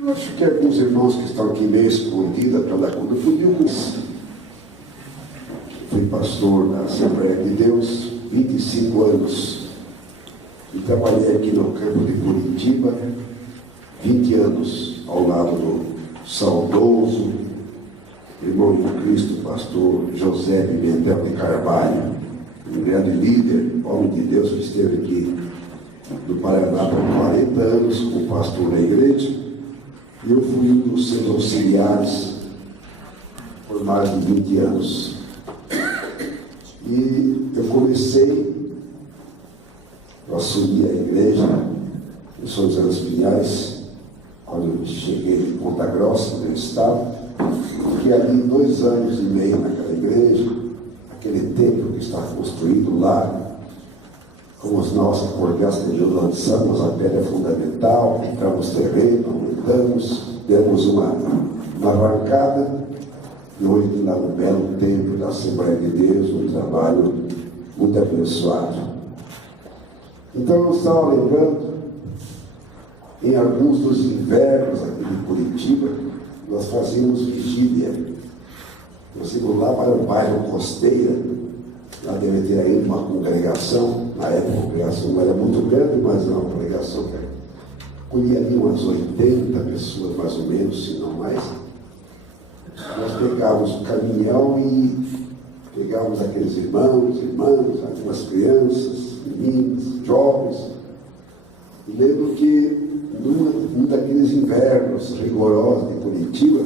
Eu acho que alguns irmãos que estão aqui meio escondidos pela conta podiam. Fui pastor da Assembleia de Deus 25 anos e trabalhei aqui no campo de Curitiba 20 anos ao lado do saudoso irmão de Cristo, pastor José Pimentel de Carvalho, um grande líder, homem de Deus que esteve aqui no Paraná por 40 anos como pastor da igreja. E eu fui um dos seus auxiliares por mais de 20 anos. E eu assumi a igreja em São José dos Pinhais, quando eu cheguei de Ponta Grossa, onde eu estava. Fiquei ali 2 anos e meio naquela igreja, aquele templo que está construído lá, como nós que coordenamos de Deus lançamos a pedra fundamental, entramos terreno, aumentamos, demos uma arrancada, e hoje lá no belo templo da Assembleia de Deus, um trabalho muito abençoado. Então eu estava lembrando, em alguns dos invernos aqui de Curitiba, nós fazíamos vigília. Nós íamos lá para o bairro Costeira, lá deve ter aí uma congregação, na época a congregação não era muito grande, mas era uma congregação que colhia ali umas 80 pessoas, mais ou menos, se não mais. Nós pegávamos o caminhão e pegávamos aqueles irmãos, algumas crianças, meninos, jovens. E lembro que num daqueles invernos rigorosos de Curitiba,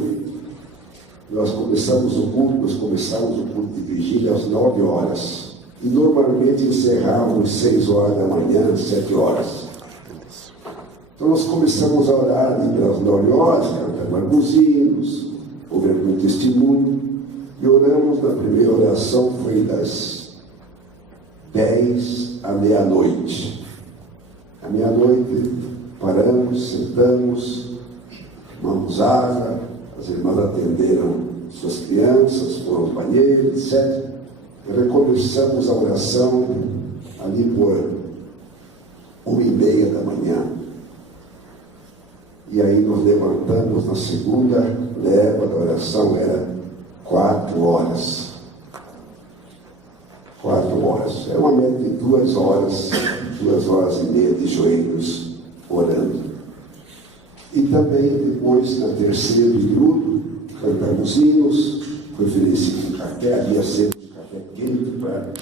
nós começamos o culto de vigília às 9 horas. E normalmente encerrávamos 6 horas da manhã, 7 horas. Então nós começamos a orar ali pelas 9 horas, cantando alguns hinos, houve algum testemunho. E oramos, na primeira oração foi das 10 à meia-noite. À meia-noite paramos, sentamos, tomamos água, as irmãs atenderam suas crianças, foram ao banheiro, etc. E recomeçamos a oração ali por 1h30 da manhã. E aí nos levantamos na segunda leva da oração, era 4 horas. 4 horas. É uma média de 2 horas, 2 horas e meia de joelhos orando. E também, depois, na terceira minuto, cantamos hinos, foi oferecido um café, havia sempre um café quente para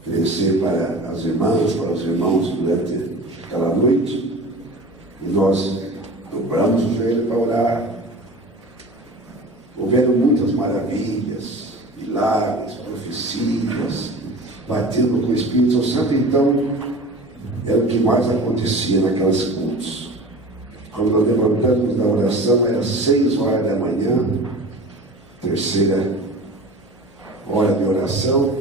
oferecer para as irmãs, para os irmãos durante aquela noite. E nós dobramos o joelho para orar. Houveram muitas maravilhas, milagres, profecias, batendo com o Espírito Santo. Então, era o que mais acontecia naquelas cultos. Quando nós levantamos da oração, era 6 horas da manhã, terceira hora de oração,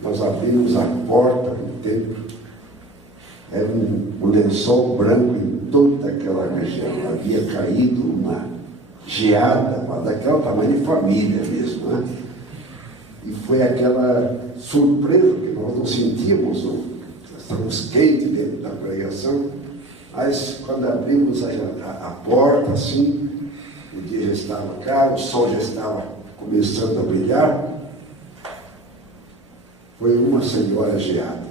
nós abrimos a porta do templo, era um lençol branco em toda aquela região, havia caído uma geada, mas daquela tamanho de família mesmo, né? E foi aquela surpresa que nós não sentimos, estamos quentes dentro da pregação. Mas quando abrimos a porta, assim, o dia já estava claro, o sol já estava começando a brilhar, foi uma senhora geada.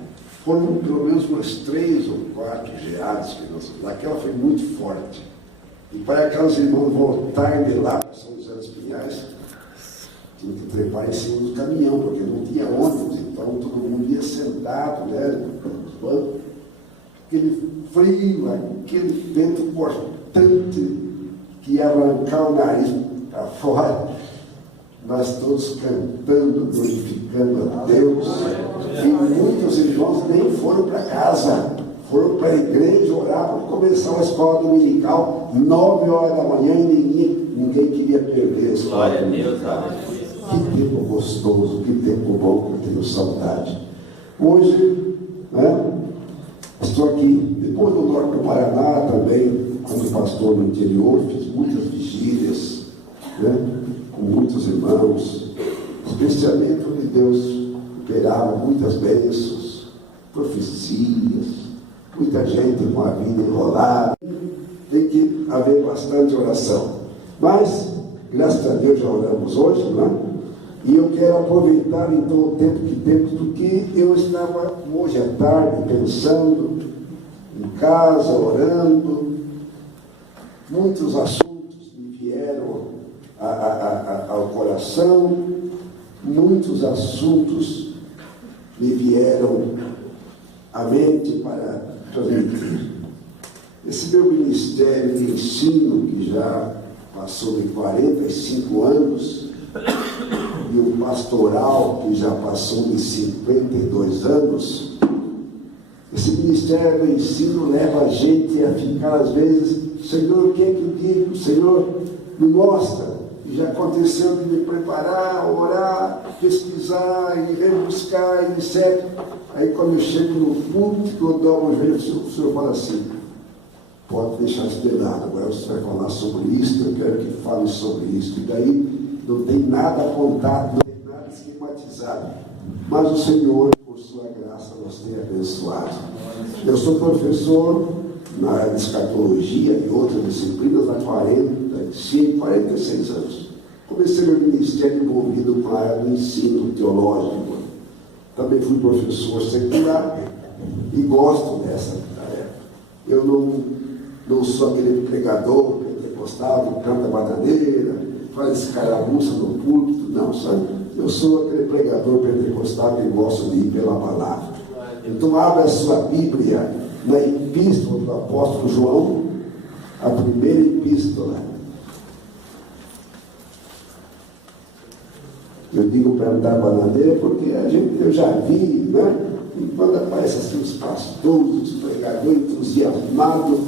Foram pelo menos umas 3 ou 4 geadas que nós. Aquela foi muito forte. E para aquelas irmãs voltarem de lá para São José dos Pinhais, tinha que trepar em cima do caminhão, porque não tinha ônibus, então todo mundo ia sentado, né, nos bancos. Aquele frio, aquele vento cortante que ia arrancar o nariz para fora, nós todos cantando, glorificando a Deus. E muitos irmãos nem foram para casa, foram para a igreja orar para começar a escola dominical, 9 horas da manhã, e ninguém queria perder a escola dominical. Que tempo gostoso, que tempo bom, que eu tenho saudade. Hoje, né? Estou aqui, depois do norte do Paraná também, como pastor no interior, fiz muitas vigílias, né, com muitos irmãos, especialmente onde Deus operava muitas bênçãos, profecias, muita gente com a vida enrolada. tem que haver bastante oração. Mas, graças a Deus, já oramos hoje, não é? E eu quero aproveitar então o tempo que temos, porque eu estava hoje à tarde pensando, em casa, orando, muitos assuntos me vieram ao coração, muitos assuntos me vieram à mente para transmitir. Esse meu ministério de ensino, que já passou de 45 anos, e o pastoral, que já passou de 52 anos, esse ministério do ensino leva a gente a ficar, às vezes, Senhor, o que é que eu digo? Senhor, me mostra. E já aconteceu de me preparar, orar, pesquisar, e rebuscar, e etc. Aí, quando eu chego no púlpito, eu dou um jeito, o Senhor fala assim, pode deixar isso de lado, agora você vai falar sobre isso, eu quero que fale sobre isso. E daí, não tem nada apontado, não tem nada esquematizado. Mas o Senhor, por sua graça, nos tem abençoado. Eu sou professor na área de escatologia e outras disciplinas há 45, 46 anos. Comecei meu ministério envolvido com a área do ensino teológico. Também fui professor secular e gosto dessa tarefa. Eu não sou aquele pregador pentecostal que canta batadeira, faz escaramuça no púlpito, não, sabe? Eu sou aquele pregador pentecostal que gosta de ir pela palavra. Então, abra a sua Bíblia na epístola do apóstolo João, a primeira epístola. Eu digo para andar bananeira porque eu já vi, né? E quando aparecem assim os pastores, os pregadores entusiasmados,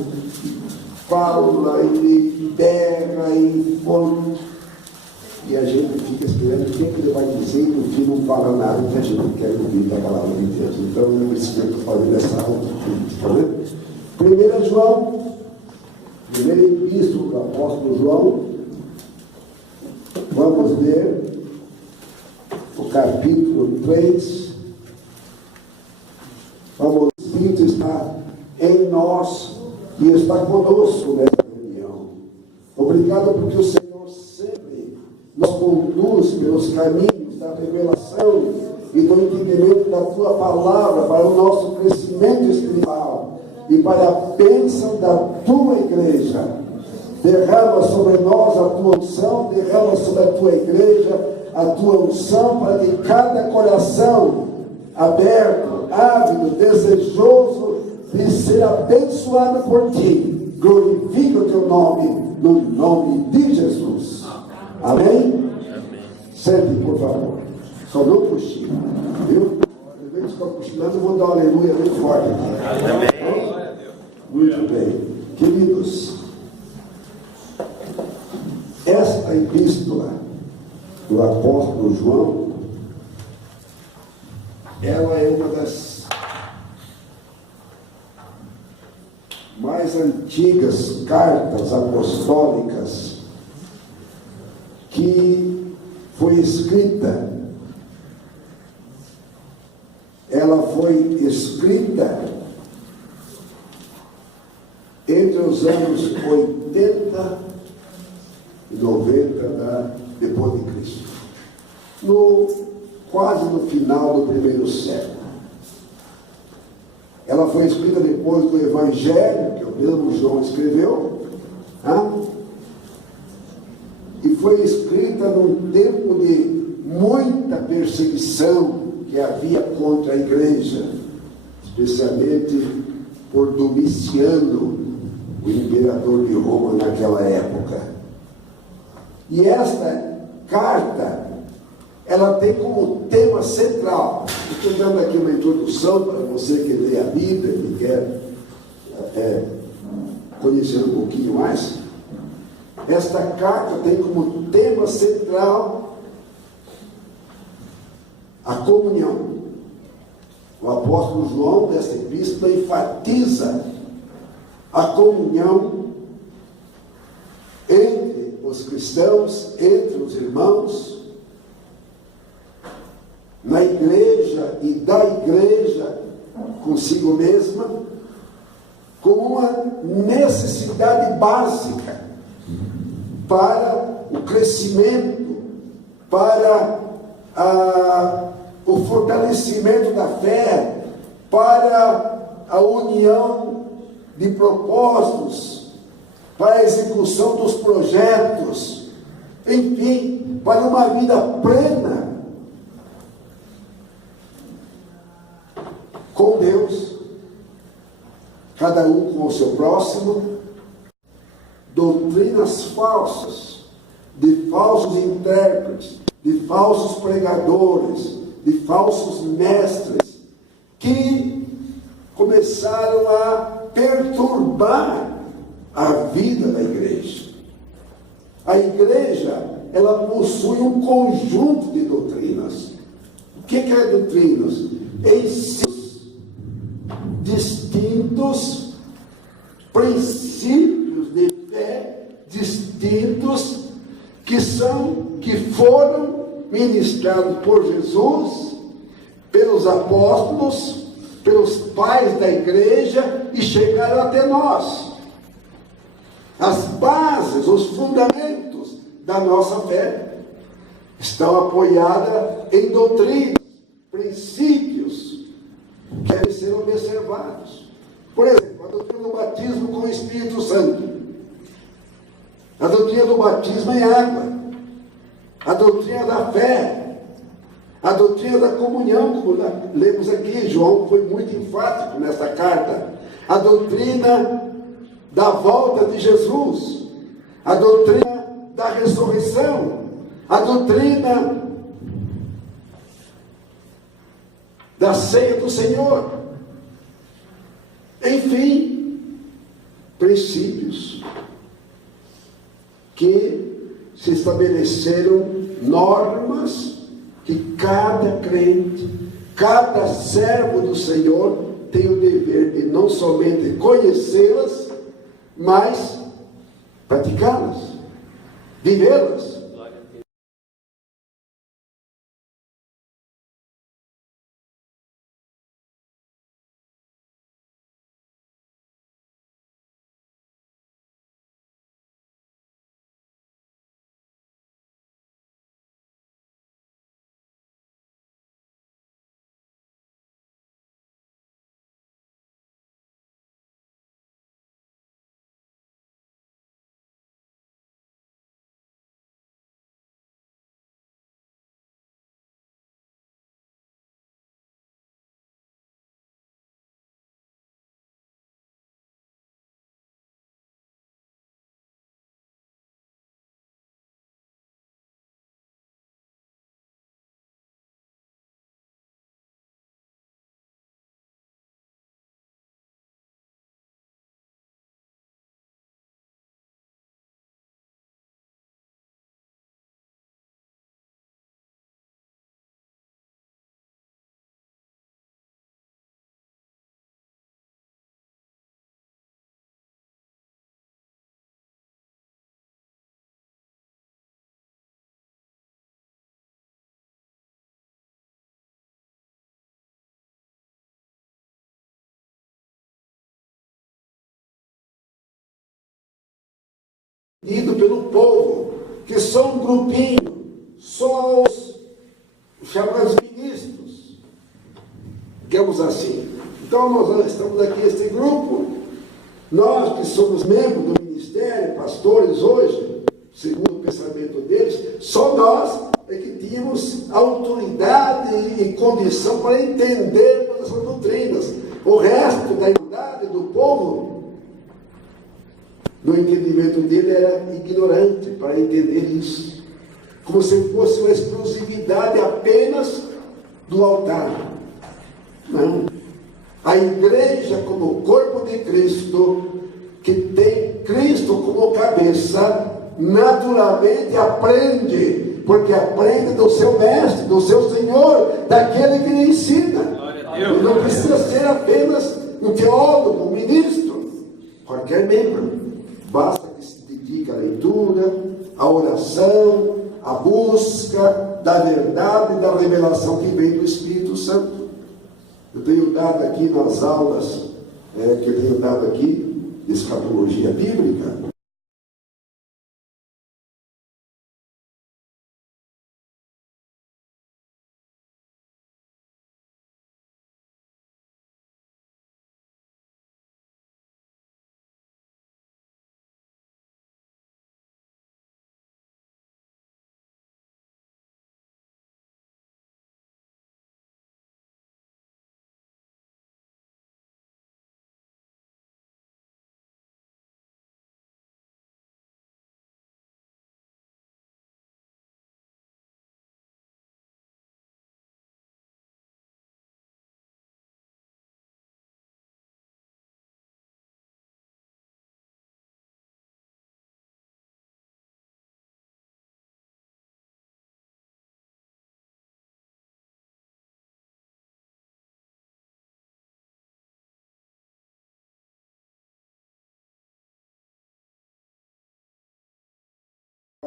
fala e berra e põe. E a gente fica esperando o que ele vai dizer e no fim não fala nada, que a gente não quer ouvir da palavra de Deus. Então eu estou fazendo essa autocrítica, né? 1 João, primeira epístola do apóstolo João, vamos ler o capítulo 3. Vamos, o Espírito está em nós e está conosco nessa reunião. Obrigado porque o Senhor sempre nos conduz pelos caminhos da revelação e do entendimento da Tua palavra para o nosso crescimento espiritual e para a bênção da Tua igreja. Derrama sobre nós a Tua unção, derrama sobre a Tua igreja a Tua unção para que cada coração aberto, ávido, desejoso de ser abençoado por Ti, glorifica o Teu nome, no nome de Jesus. Amém? Amém. Sente, por favor. Só não cochila, viu? Ao invés de ficar cochilando, eu vou dar uma aleluia bem forte aqui. Amém. Muito bem. Queridos, esta epístola do apóstolo João, ela é uma das mais antigas cartas apostólicas que foi escrita. Ela foi escrita entre os anos 80 e 90 depois de Cristo, quase no final do primeiro século. Ela foi escrita depois do Evangelho, que o mesmo João escreveu, e foi escrita num tempo de muita perseguição que havia contra a igreja, especialmente por Domiciano, o imperador de Roma naquela época. E esta carta, ela tem como tema central, estou dando aqui uma introdução para você que lê a Bíblia, que quer conhecer um pouquinho mais. Esta carta tem como tema central a comunhão. O apóstolo João, desta epístola, enfatiza a comunhão entre os cristãos, entre os irmãos, na igreja e da igreja consigo mesma, como uma necessidade básica para o crescimento, para o fortalecimento da fé, para a união de propósitos, para a execução dos projetos, enfim, para uma vida plena com Deus, cada um com o seu próximo. Doutrinas falsas, de falsos intérpretes, de falsos pregadores, de falsos mestres, que começaram a perturbar a vida da igreja. A igreja, ela possui um conjunto de doutrinas. O que é doutrinas? Ensinos distintos, princípios de fé distintos, que foram ministrados por Jesus, pelos apóstolos, pelos pais da igreja e chegaram até nós. As bases, os fundamentos da nossa fé estão apoiadas em doutrinas, princípios que devem ser observados. Por exemplo, a doutrina do batismo com o Espírito Santo, a doutrina do batismo em água, a doutrina da fé, a doutrina da comunhão, como lemos aqui. João foi muito enfático nesta carta. A doutrina da volta de Jesus, a doutrina da ressurreição, a doutrina da ceia do Senhor. Enfim, princípios que se estabeleceram, normas que cada crente, cada servo do Senhor tem o dever de não somente conhecê-las, mas praticá-las, vivê-las. Pelo povo, que são um grupinho, só os chamados ministros, digamos assim. Então nós estamos aqui, este grupo, nós que somos membros do ministério, pastores hoje, segundo o pensamento deles, só nós é que tínhamos autoridade e condição para entender essas doutrinas. O resto da idade do povo, no entendimento dele, era ignorante para entender isso, como se fosse uma exclusividade apenas do altar. Não. A igreja, como corpo de Cristo, que tem Cristo como cabeça, naturalmente aprende, porque aprende do seu mestre, do seu Senhor, daquele que lhe ensina. E não precisa ser apenas um teólogo, um ministro, qualquer membro. Basta que se dedique à leitura, à oração, à busca da verdade e da revelação que vem do Espírito Santo. Eu tenho dado aqui nas aulas que eu tenho dado aqui, de escatologia bíblica.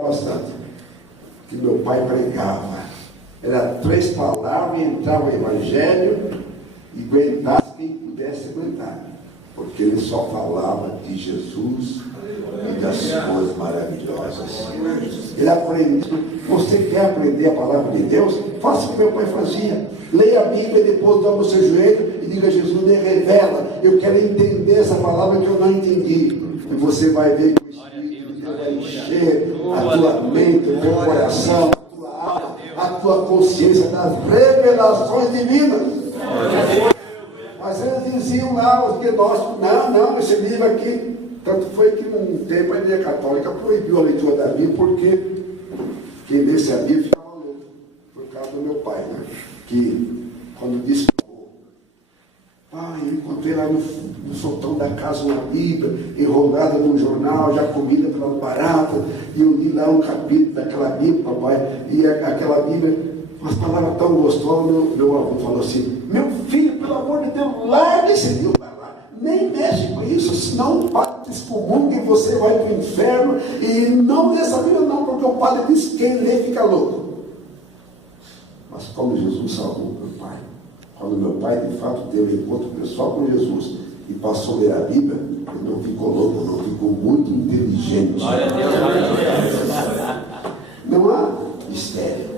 Bastante, que meu pai pregava. Era 3 palavras e entrava o evangelho e aguentasse quem pudesse aguentar. Porque ele só falava de Jesus e das coisas maravilhosas. Ele aprendeu. Você quer aprender a palavra de Deus? Faça o que meu pai fazia. Leia a Bíblia e depois dobra o seu joelho e diga a Jesus, me revela. Eu quero entender essa palavra que eu não entendi. E você vai ver que o Espírito de Deus vai encher a tua mente, o teu coração, a tua alma, a tua consciência das revelações divinas. Mas eles diziam lá, os gnósticos, não, esse livro aqui. Tanto foi que num tempo a Igreja Católica proibiu a leitura da Bíblia, porque quem lesse a Bíblia ficava louco, por causa do meu pai, né? Que quando disse, pai, eu encontrei lá no soltão da casa uma Bíblia, enrolada num jornal, já comida pelas baratas, e eu li lá um capítulo daquela Bíblia, papai, e aquela Bíblia, umas palavras tão gostosas, meu avô falou assim, meu filho, pelo amor de Deus, larga esse livro para lá, nem mexe com isso, senão o padre te excomunga e você vai para o inferno, e não lê essa Bíblia não, porque o padre diz que quem lê fica louco. Mas como Jesus salvou meu pai, quando meu pai de fato teve um encontro pessoal com Jesus e passou a ler a Bíblia, ele não ficou louco, não, ficou muito inteligente. Não há mistério.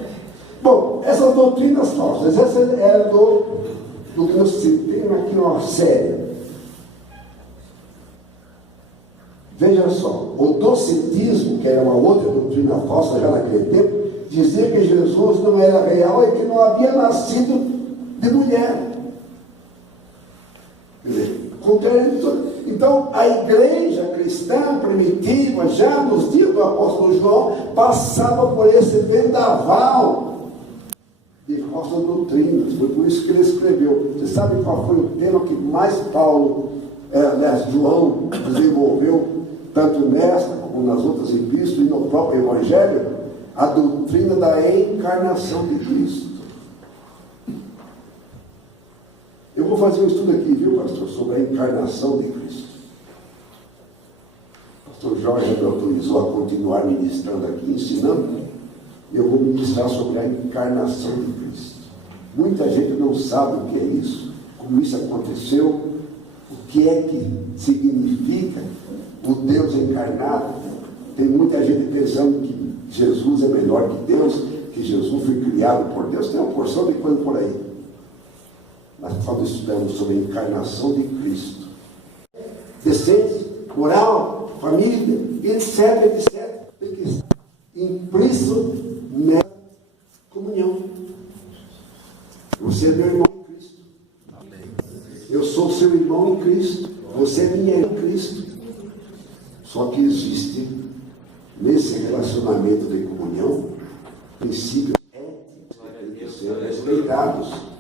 Bom, essas doutrinas falsas, essa é do que nós citamos aqui numa série. Veja só, o docetismo, que era uma outra doutrina falsa já naquele tempo, dizia que Jesus não era real e que não havia nascido de mulher. Quer dizer, então, a igreja cristã primitiva, já nos dias do apóstolo João, passava por esse vendaval de falsas doutrinas. Foi por isso que ele escreveu. Você sabe qual foi o tema que mais João desenvolveu, tanto nesta como nas outras epístolas e no próprio Evangelho? A doutrina da encarnação de Cristo. Eu vou fazer um estudo aqui, viu, pastor, sobre a encarnação de Cristo. O pastor Jorge me autorizou a continuar ministrando aqui, ensinando. Eu vou ministrar sobre a encarnação de Cristo. Muita gente não sabe o que é isso, como isso aconteceu, o que é que significa o Deus encarnado. Tem muita gente pensando que Jesus é melhor que Deus, que Jesus foi criado por Deus. Tem uma porção de coisa por aí. Mas quando estudamos sobre a encarnação de Cristo, descendência, moral, família, etc, tem que estar implícito nessa comunhão. Você é meu irmão em Cristo. Eu sou seu irmão em Cristo. Você é minha irmã em Cristo. Só que existe, nesse relacionamento de comunhão, princípios éticos que têm que ser respeitados.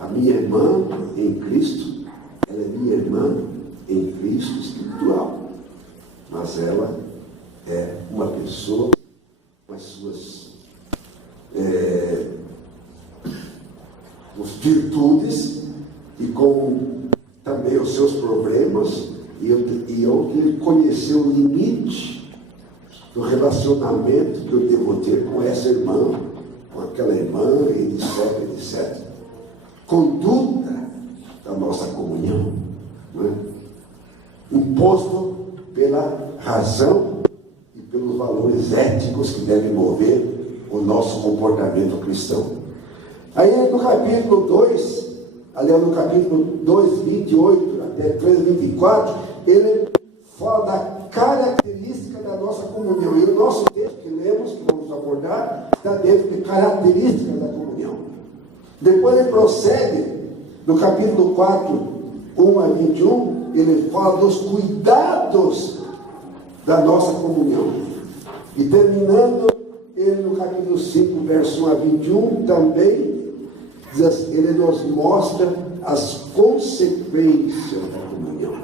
A minha irmã em Cristo, ela é minha irmã em Cristo espiritual, mas ela é uma pessoa com as suas virtudes e com também os seus problemas, e eu que conhecer o limite do relacionamento que eu devo ter com essa irmã, com aquela irmã, etc. Conduta, nossa comunhão, não é? Imposto pela razão e pelos valores éticos que devem mover o nosso comportamento cristão. Aí no capítulo 2, aliás, no capítulo 2, 28 até 3, 24, ele fala da característica da nossa comunhão. E o nosso texto que lemos, que vamos abordar, está dentro de características da comunhão. Depois ele prossegue, no capítulo 4, 1 a 21, ele fala dos cuidados da nossa comunhão. E terminando, ele no capítulo 5, verso 1 a 21, também, ele nos mostra as consequências da comunhão.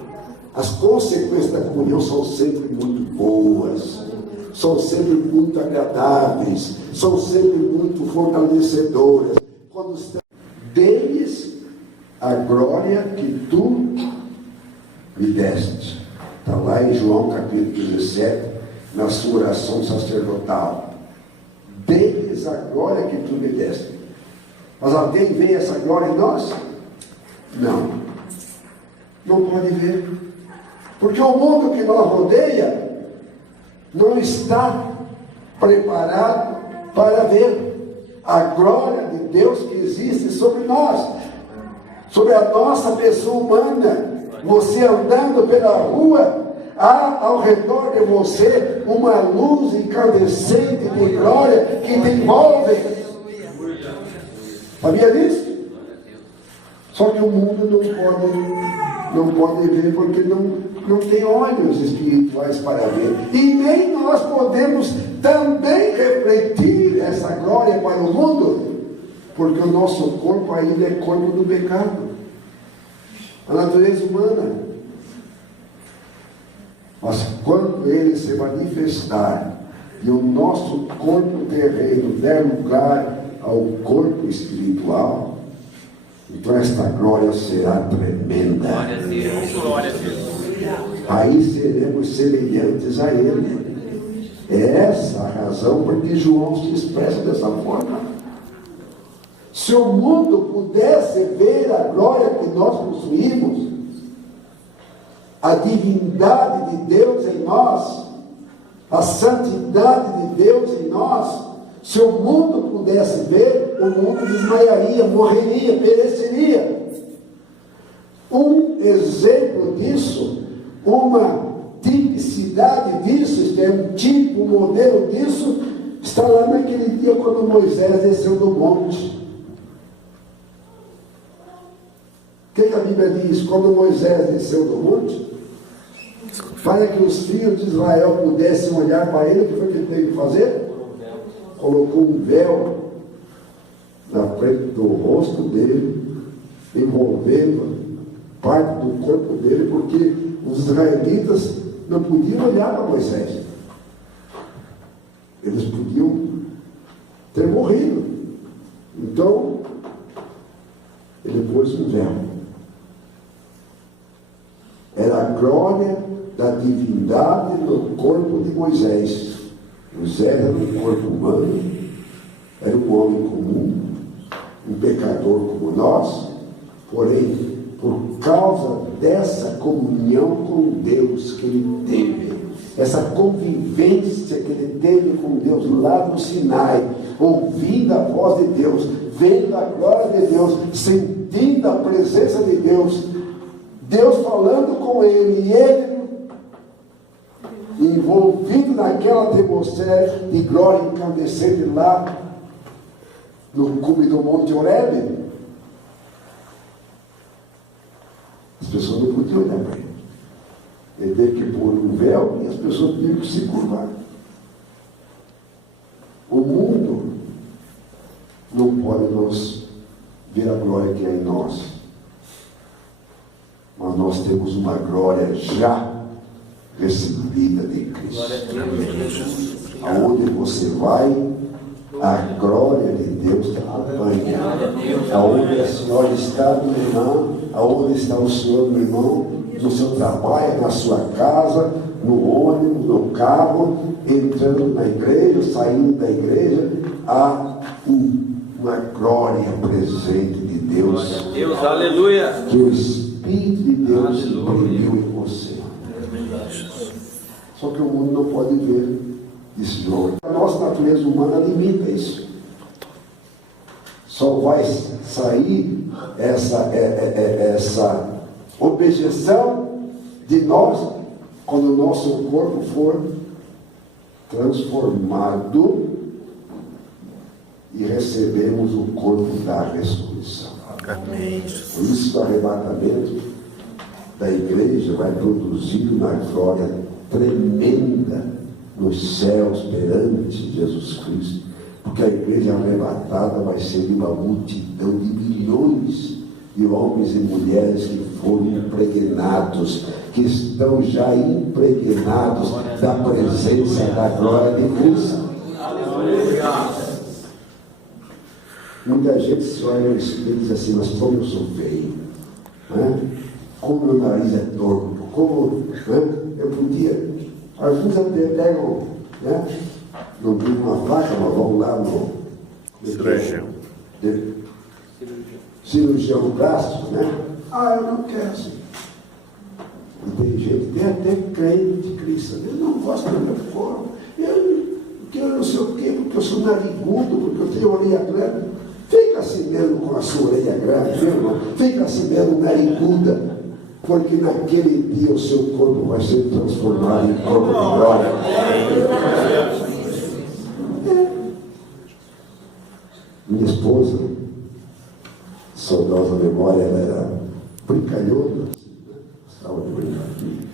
As consequências da comunhão são sempre muito boas, são sempre muito agradáveis, são sempre muito fortalecedoras. Quando deles a glória que tu me deste. Está lá em João capítulo 17, na sua oração sacerdotal. Deles a glória que tu me deste. Mas alguém vê essa glória em nós? Não. Não pode ver. Porque o mundo que nos rodeia não está preparado para ver a glória de Deus que existe sobre nós, sobre a nossa pessoa humana. Você andando pela rua, há ao redor de você uma luz incandescente de glória que te envolve. Sabia disso? Só que o mundo não pode ver porque não tem olhos espirituais para ver. E nem nós podemos também refletir essa glória para o mundo, porque o nosso corpo ainda é corpo do pecado. A natureza humana. Mas quando ele se manifestar e o nosso corpo terreno der lugar ao corpo espiritual, então esta glória será tremenda. Glória a Deus, glória a Deus. Aí seremos semelhantes a ele. É essa a razão porque João se expressa dessa forma. Se o mundo pudesse ver a glória que nós possuímos, a divindade de Deus em nós, a santidade de Deus em nós, se o mundo pudesse ver, o mundo desmaiaria, morreria, pereceria. Um exemplo disso, uma tipicidade disso, isto é, um tipo, um modelo disso, está lá naquele dia quando Moisés desceu do monte. O que a Bíblia diz? Quando Moisés desceu do monte, para que os filhos de Israel pudessem olhar para ele, o que foi que ele teve que fazer? Colocou um véu na frente do rosto dele, envolvendo parte do corpo dele, porque os israelitas não podiam olhar para Moisés. Eles podiam ter morrido. Então, ele pôs um véu. Era a glória da divindade no corpo de Moisés. Moisés era um corpo humano, era um homem comum, um pecador como nós, porém, por causa dessa comunhão com Deus que ele teve, essa convivência que ele teve com Deus lá no Sinai, ouvindo a voz de Deus, vendo a glória de Deus, sentindo a presença de Deus, Deus falando com ele, e ele envolvido naquela atmosfera de glória incandescente lá no cume do Monte Horebe. As pessoas não podiam olhar para ele. Ele teve que pôr um véu e as pessoas tinham que se curvar. O mundo não pode nos ver a glória que é em nós, mas nós temos uma glória já recebida de Cristo. Aonde você vai, a glória de Deus te acompanha. Aonde a senhora está, minha irmã, aonde está o senhor, meu irmão, no seu trabalho, na sua casa, no ônibus, no carro, entrando na igreja, saindo da igreja, há uma glória presente de Deus. Deus, aleluia. Que o Espírito de Deus imprimiu em você. Só que o mundo não pode ver, disse João. A nossa natureza humana limita isso. Só vai sair essa objeção de nós quando o nosso corpo for transformado e recebemos o corpo da ressurreição. Amém. Por isso, o arrebatamento da igreja vai produzir uma glória tremenda nos céus perante Jesus Cristo, porque a igreja arrebatada vai ser uma multidão de milhões de homens e mulheres que foram impregnados, que estão já impregnados da presença da glória de Cristo. Muita gente se olha no espelho e diz assim: mas como eu sou feio, né? Como meu nariz é torto, como, né? Eu podia, alguns até pegam, né? Não digo uma faca, mas vão lá no Cirurgião. Cirurgião plástico, né? Ah, eu não quero assim. E tem gente, tem até crente cristão, eu não gosto da minha forma, porque eu não sei o quê, porque eu sou narigudo, porque eu tenho orelha grande. Fica assim mesmo com a sua orelha grande, meu irmão. Fica assim mesmo nariguda, porque naquele dia o seu corpo vai ser transformado em corpo de glória. Minha esposa, saudosa memória, ela era brincalhona, estava de brincadeira.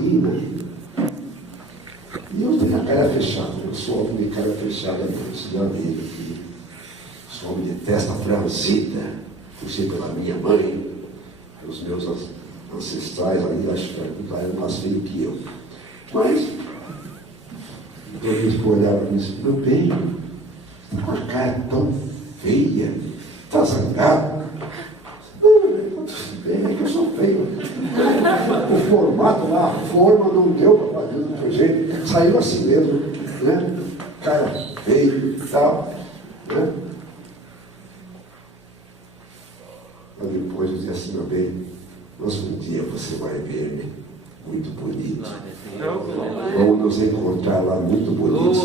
Rima. E eu tenho a cara fechada, eu sou homem de cara fechada mesmo, já vi aqui. Sou homem de testa franzida, fui pela minha mãe, pelos meus ancestrais ali, acho que lá eram mais feios que eu. Mas, eu olhava e disse: meu bem, está com a cara tão feia, está zangado? Não, bem, é que eu sou feio. O formato lá, a forma não deu para fazer do outro jeito, saiu assim mesmo, né? Cara feio e tal, né? Mas depois eu disse assim: meu bem, mas um dia você vai ver-me muito bonito. Vamos nos encontrar lá muito bonitos,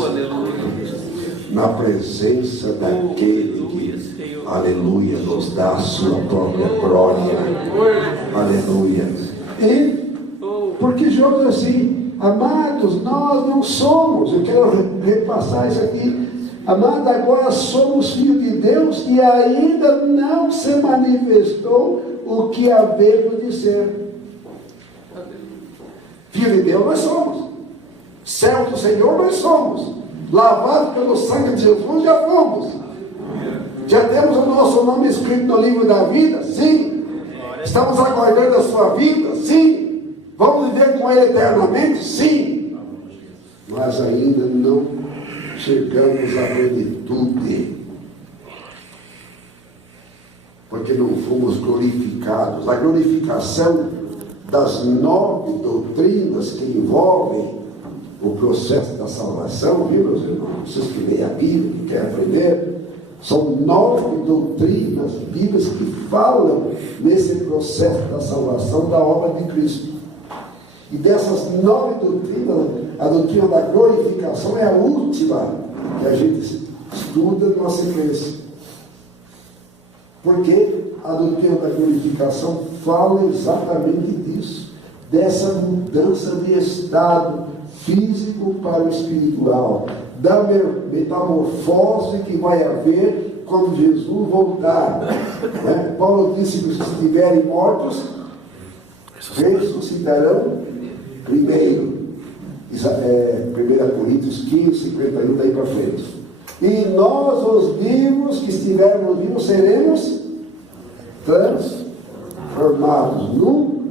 na presença daquele que, aleluia, nos dá a sua própria glória. Aleluia. E porque João diz assim: amados, nós não somos, eu quero repassar isso aqui, amados, agora somos filhos de Deus e ainda não se manifestou o que havemos de ser. Filho de Deus nós somos, servo do Senhor nós somos, lavados pelo sangue de Jesus já fomos, já temos o nosso nome escrito no livro da vida, sim, estamos aguardando a sua vida, sim, vamos viver com Ele eternamente, sim, mas ainda não chegamos à plenitude, porque não fomos glorificados. A glorificação das 9 doutrinas que envolvem o processo da salvação, viu, meus irmãos? Vocês que leem a Bíblia, que querem aprender, são 9 doutrinas bíblicas que falam nesse processo da salvação da obra de Cristo. E dessas 9 doutrinas, a doutrina da glorificação é a última que a gente estuda numa sequência. Porque a doutrina da glorificação fala exatamente disso, dessa mudança de estado físico para o espiritual, da metamorfose que vai haver quando Jesus voltar. Né? Paulo disse que se estiverem mortos, ressuscitarão primeiro. 1 Coríntios 15, 51, daí para frente. E nós, os vivos, que estivermos vivos, seremos transformados num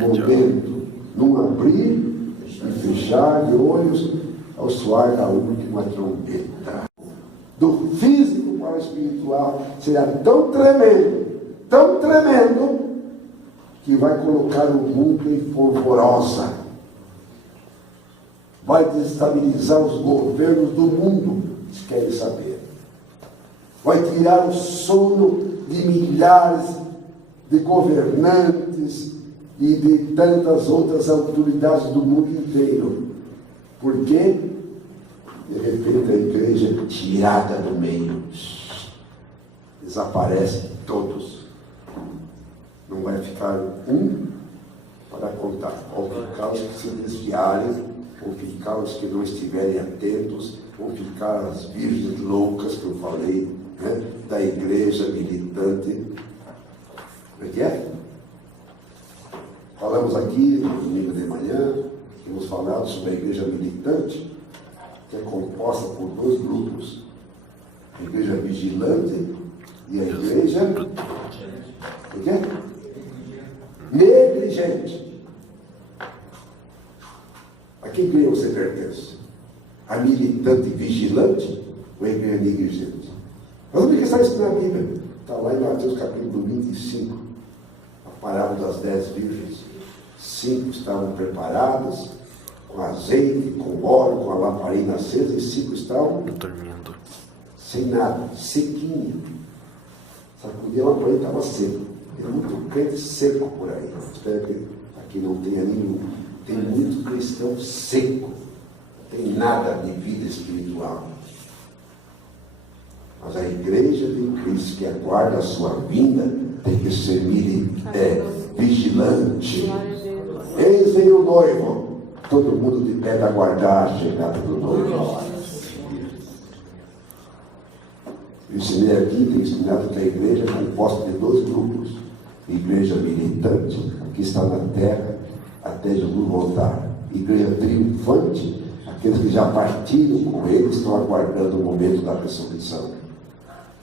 momento, num abrir e fechar de olhos ao soar da última trombeta. Do físico para o espiritual será tão tremendo, que vai colocar o mundo em polvorosa, vai desestabilizar os governos do mundo, se querem saber. vai tirar o sono de milhares de governantes e de tantas outras autoridades do mundo inteiro. Por quê? De repente a igreja é tirada do meio. Desaparecem todos. Não vai ficar um para contar. Ou ficar os que se desviarem, ou ficar os que não estiverem atentos, ou ficar as virgens loucas que eu falei, né, da igreja militante. Como é que é? Falamos aqui no domingo de manhã, temos falado sobre a igreja militante, que é composta por dois grupos: a igreja vigilante e a igreja o quê? Negligente. A que igreja você pertence? A militante vigilante ou a igreja negligente? Mas o que está escrito na Bíblia? Está lá em Mateus capítulo 25, a parábola das 10 virgens. 5 estavam preparadas, com azeite, com óleo, com a lamparina acesa, e 5 estavam dormindo, sem nada, sequinha. Sacudia a lamparina, estava seco. Tem muito crente seco por aí. Espero que aqui não tenha nenhum. Tem muito cristão seco. Não tem nada de vida espiritual. Mas a igreja de Cristo que aguarda a sua vinda tem que ser vigilante. Eis vem o noivo. Todo mundo de pé para aguardar a chegada do noivo. Eu ensinei aqui, tenho ensinado que a igreja é composta de 2 grupos. Igreja militante, que está na terra até Jesus voltar. Igreja triunfante, aqueles que já partiram com ele, estão aguardando o momento da ressurreição.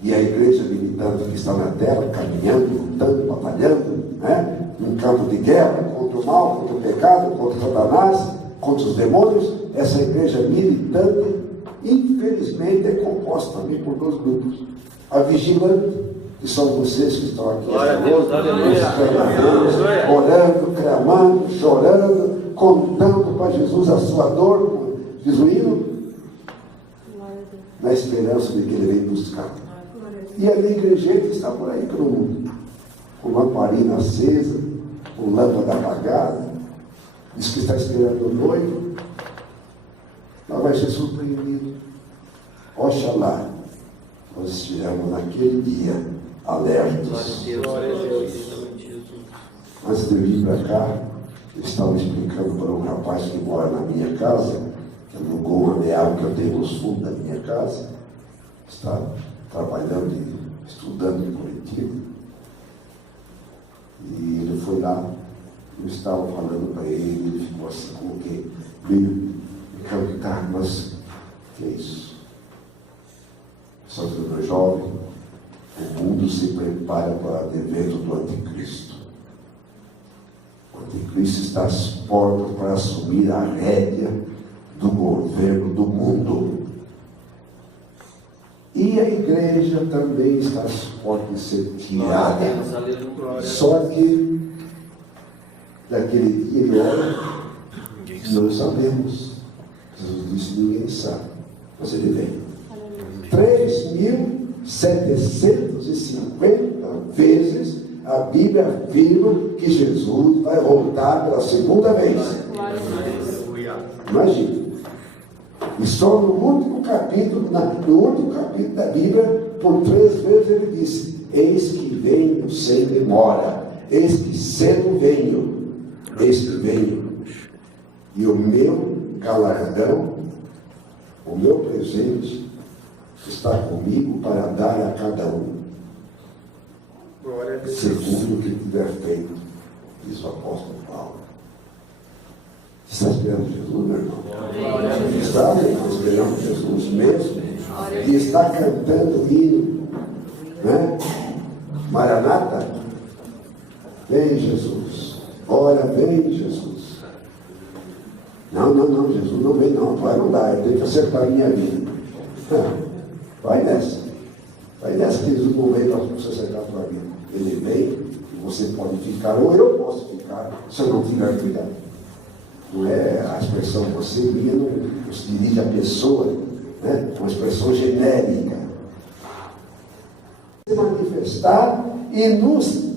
E a igreja militante que está na terra, caminhando, lutando, batalhando, né? Num campo de guerra, contra o mal, contra o pecado, contra Satanás, contra os demônios. Essa igreja militante, infelizmente, é composta também por 2 grupos. A vigilante, que são vocês que estão aqui, orando, clamando, chorando, contando para Jesus a sua dor, diz o hino, na esperança de que ele venha buscar. E a negligente está por aí pelo mundo, com lamparina acesa, com lâmpada apagada, diz que está esperando o noivo, mas vai ser surpreendido. Oxalá nós estivermos naquele dia alertos. Antes de eu vir para cá, eu estava explicando para um rapaz que mora na minha casa, que alugou uma meada que eu tenho nos fundos da minha casa, está trabalhando e estudando em Curitiba. E ele foi lá, eu estava falando para ele, ele ficou assim, como que meio encantado, mas que é isso? Só que meu jovem, o mundo se prepara para o advento do anticristo. O anticristo está às portas para assumir a rédea do governo do mundo. E a igreja também está às portas de ser tirada. Só que daquele dia e hora não sabemos. Jesus disse: ninguém sabe, mas ele vem. 3.750 vezes a Bíblia afirma que Jesus vai voltar pela segunda vez. Imagina. E só no último capítulo da Bíblia, por 3 vezes ele disse: eis que venho sem demora, eis que cedo venho, eis que venho. E o meu galardão, o meu presente, está comigo para dar a cada um, segundo o que tiver feito, diz o apóstolo Paulo. Está esperando Jesus, meu irmão? Está esperando Jesus mesmo? E está cantando o hino, né? Maranata, vem Jesus, ora vem Jesus. Não, Jesus não vem não, vai não dar, eu tenho que acertar a minha vida. Vai nessa que Jesus não vem para você acertar a sua vida. Ele vem e você pode ficar, ou eu posso ficar, se eu não tiver cuidado. Não é a expressão você minha, não se dirige à pessoa, né? É uma expressão genérica. manifestar e nos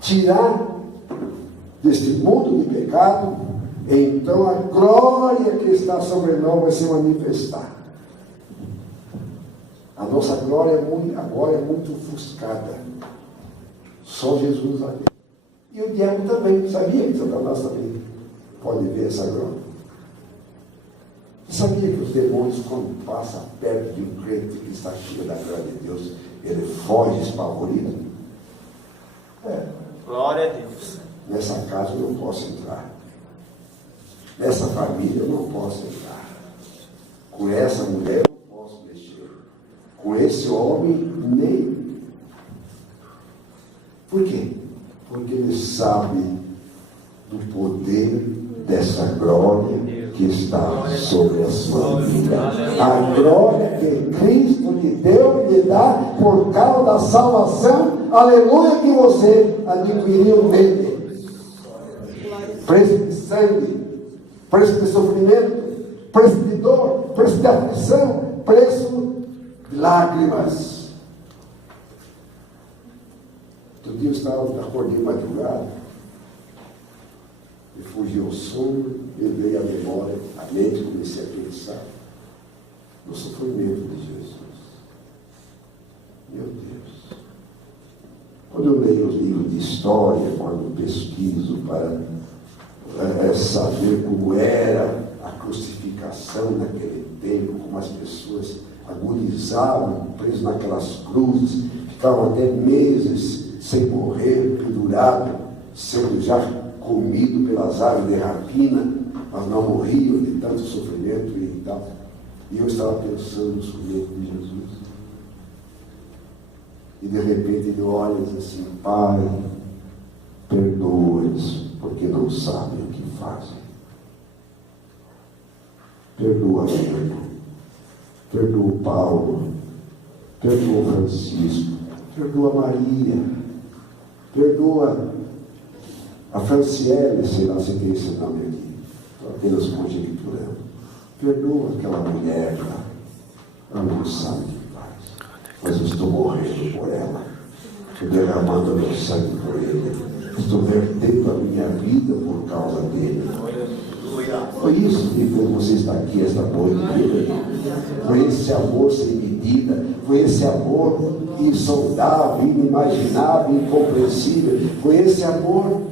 tirar deste mundo de pecado, então a glória que está sobre nós vai se manifestar. A nossa glória agora é muito ofuscada. Só Jesus vai ver. E o diabo também. Sabia que Satanás também pode ver essa glória? Sabia que os demônios, quando passam perto de um crente que está cheio da glória de Deus, ele foge espavorido? Glória a Deus. Nessa casa eu não posso entrar. Nessa família eu não posso entrar. Com essa mulher eu não posso mexer. Com esse homem nem. Por quê? Porque ele sabe do poder dessa glória que está sobre a sua vida. A glória que Cristo lhe deu e lhe dá por causa da salvação, aleluia, que você adquiriu nele. Preço de sangue, preço de sofrimento, preço de dor, preço de aflição, preço de lágrimas. Outro dia eu estava acordei de madrugada, e fugiu o sono, me veio a memória, a mente, comecei a pensar no sofrimento de Jesus. Meu Deus! Quando eu leio os livros de história, quando pesquiso para saber como era a crucificação naquele tempo, como as pessoas agonizavam, presos naquelas cruzes, ficavam até meses sem morrer, pendurado, sendo já comido pelas aves de rapina, mas não morriam de tanto sofrimento e tal. E eu estava pensando no sofrimento de Jesus. E de repente ele olha e diz assim: Pai, perdoa-os, porque não sabem o que fazem. Perdoa ele, perdoa o Paulo, perdoa o Francisco, perdoa a Maria, perdoa a Franciele, sei lá se tem esse nome aqui, estou apenas conjecturando. Perdoa aquela mulher lá, ela não sabe o que faz, mas eu estou morrendo por ela, estou derramando meu sangue por ele, estou vertendo a minha vida por causa dele. Foi isso que fez você estar aqui esta noite, foi esse amor sem medida, foi esse amor insondável, inimaginável, incompreensível, foi esse amor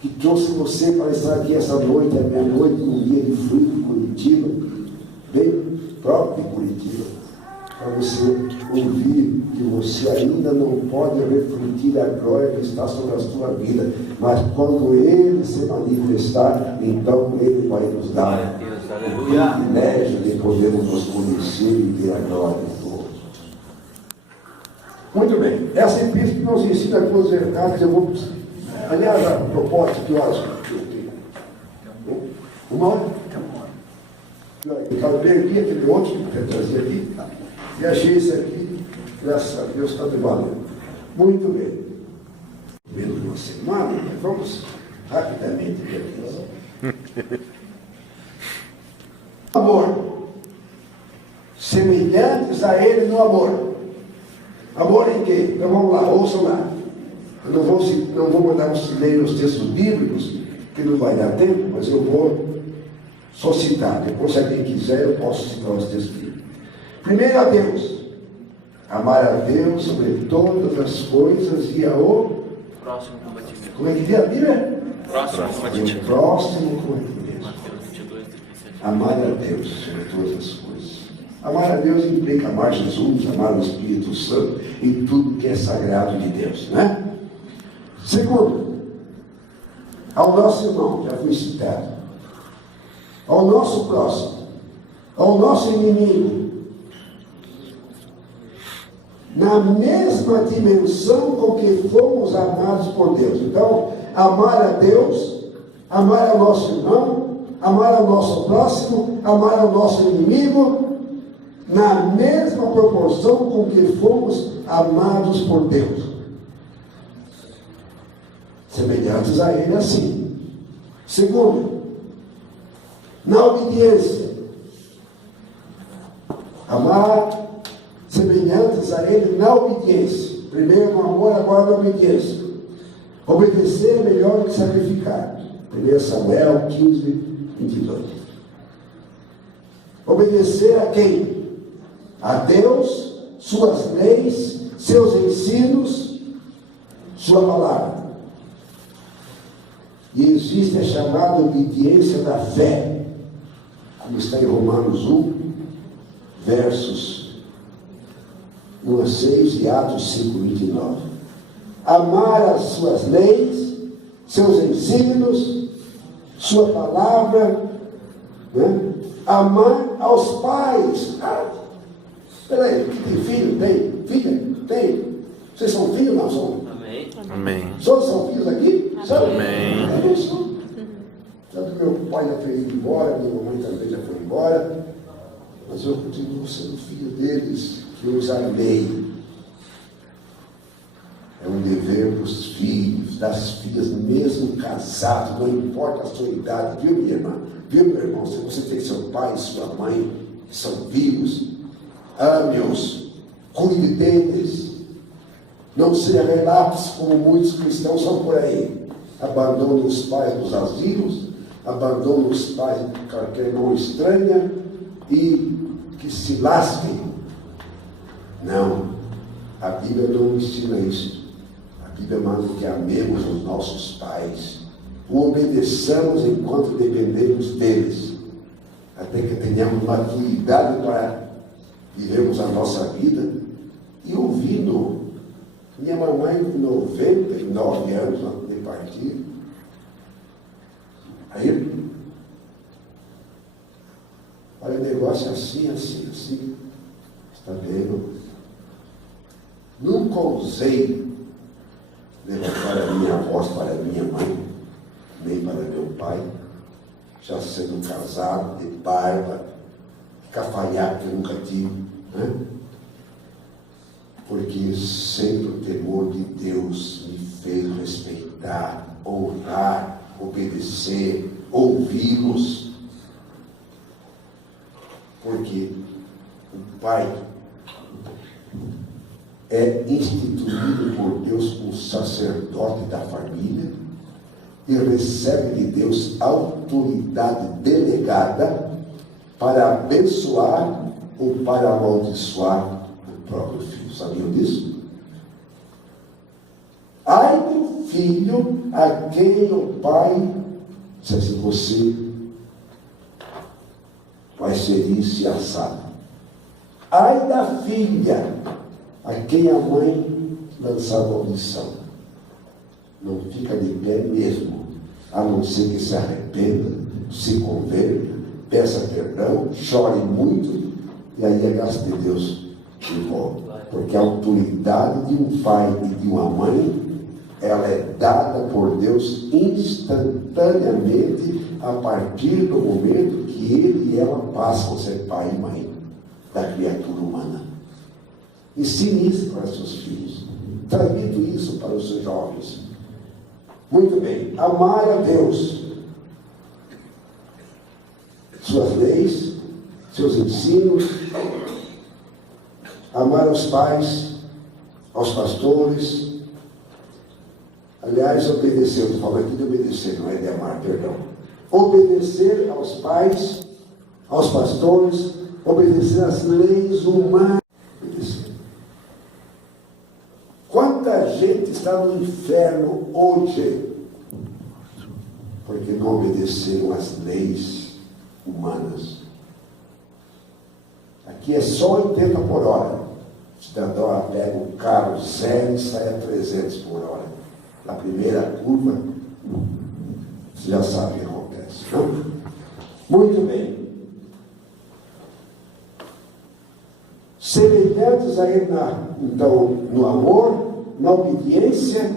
que trouxe você para estar aqui essa noite, a minha noite, num dia de frio de Curitiba, bem próprio de Curitiba, para você ouvir que você ainda não pode refletir a glória que está sobre a sua vida, mas quando Ele se manifestar, então Ele vai nos dar o privilégio de podermos nos conhecer e ter a glória de todos. Muito bem, essa epístola nos ensina duas verdades. Eu vou, aliás, a propósito, que horas que eu tenho? Uma hora? Eu perdi aquele outro que eu trazia aqui, e achei isso aqui, graças a Deus, está de valendo. Muito bem. Menos de uma semana, vamos rapidamente ver aqui. Amor. Semelhantes a ele no amor. Amor em quê? Então vamos lá, ouçam lá. Eu não vou mandar ler os textos bíblicos, que não vai dar tempo, mas eu vou só citar. Depois, se alguém quiser, eu posso citar os textos bíblicos. Primeiro, a Deus. Amar a Deus sobre todas as coisas e ao Próximo combatimento. Como é que diz a Bíblia? Próximo combatimento. Próximo combatimento. Mateus 22, 37. Amar a Deus sobre todas as coisas. Amar a Deus implica amar Jesus, amar o Espírito Santo e tudo que é sagrado de Deus, né? Segundo, ao nosso irmão, já fui citado, ao nosso próximo, ao nosso inimigo, na mesma dimensão com que fomos amados por Deus. Então, amar a Deus, amar ao nosso irmão, amar ao nosso próximo, amar ao nosso inimigo, na mesma proporção com que fomos amados por Deus. Semelhantes a Ele assim. Segundo, na obediência. Amar semelhantes a ele na obediência. Primeiro no amor, agora na obediência. Obedecer é melhor do que sacrificar. 1 Samuel 15, 22. Obedecer a quem? A Deus, suas leis, seus ensinos, sua palavra. E existe a chamada obediência da fé, como está em Romanos 1, versos 1 a 6 e Atos 5, 29. Amar as suas leis, seus ensinos, sua palavra, né? Amar aos pais. Espera aí, tem filho? Tem. Filha? Tem. Vocês são filhos? Não são? Amém. Amém. Todos são filhos aqui? São? Amém. É isso. Tanto meu pai já foi embora, minha mamãe também já foi embora, mas eu continuo sendo filho deles, que eu os amei. É um dever dos filhos, das filhas, mesmo casados, não importa a sua idade, viu, minha irmã? Viu, meu irmão? Se você tem seu pai e sua mãe, que são vivos, ame-os, cuide deles. Não seja relapso como muitos cristãos são por aí. Abandone os pais nos asilos, abandone os pais de qualquer mão estranha e que se lasquem. Não, a Bíblia não ensina isso. A Bíblia manda que amemos os nossos pais, o obedeçamos enquanto dependemos deles, até que tenhamos maturidade para vivermos a nossa vida e ouvindo. Minha mamãe, com 99 anos, antes de partir, aí, olha, o negócio é assim, assim, assim, está vendo? Nunca ousei levantar a minha voz para minha mãe, nem para meu pai, já sendo casado, de barba, cafanhaque que eu nunca tive, né? Porque sempre o temor de Deus me fez respeitar, honrar, obedecer, ouvi-los. Porque o pai é instituído por Deus como sacerdote da família e recebe de Deus autoridade delegada para abençoar ou para amaldiçoar o próprio filho. Sabiam disso? Ai do filho a quem o pai disse: você vai ser isso e assado. Ai da filha a quem a mãe lançar maldição. Não fica de pé mesmo, a não ser que se arrependa, se converta, peça perdão, chore muito, e aí a graça de Deus de volta. Porque a autoridade de um pai e de uma mãe, ela é dada por Deus instantaneamente a partir do momento que ele e ela passam a ser pai e mãe da criatura humana. Ensine isso para seus filhos. Transmito isso para os seus jovens. Muito bem. Amar a Deus, suas leis, seus ensinos, amar aos pais, aos pastores. Aliás, obedecer, eu estou falando aqui de obedecer, não é de amar, perdão. Obedecer aos pais, aos pastores, obedecer às leis humanas. Obedecer. Quanta gente está no inferno hoje porque não obedeceram às leis humanas. Aqui é só 80 por hora. O cidadão pega o carro zero e sai a 300 por hora. Na primeira curva, você já sabe o que acontece, não? Muito bem. Semelhantes a ele, então, no amor, na obediência,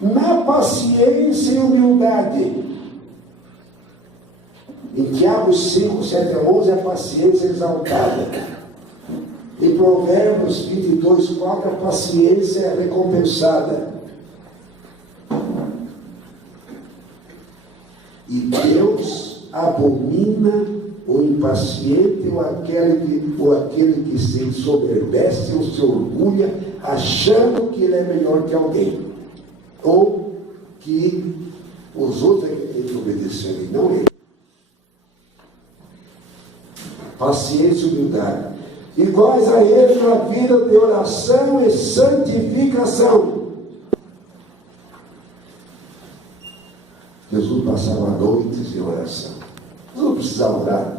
na paciência e humildade. Em Tiago 5, 7 a 11, a paciência exaltada. Em Provérbios 22, 4, a paciência é recompensada. E Deus abomina o impaciente, ou aquele que se ensoberbece ou se orgulha, achando que ele é melhor que alguém, ou que os outros é que têm que obedecer e não ele. Paciência e humildade, iguais a ele na vida de oração e santificação. Jesus passava noites em oração. Você não precisava orar.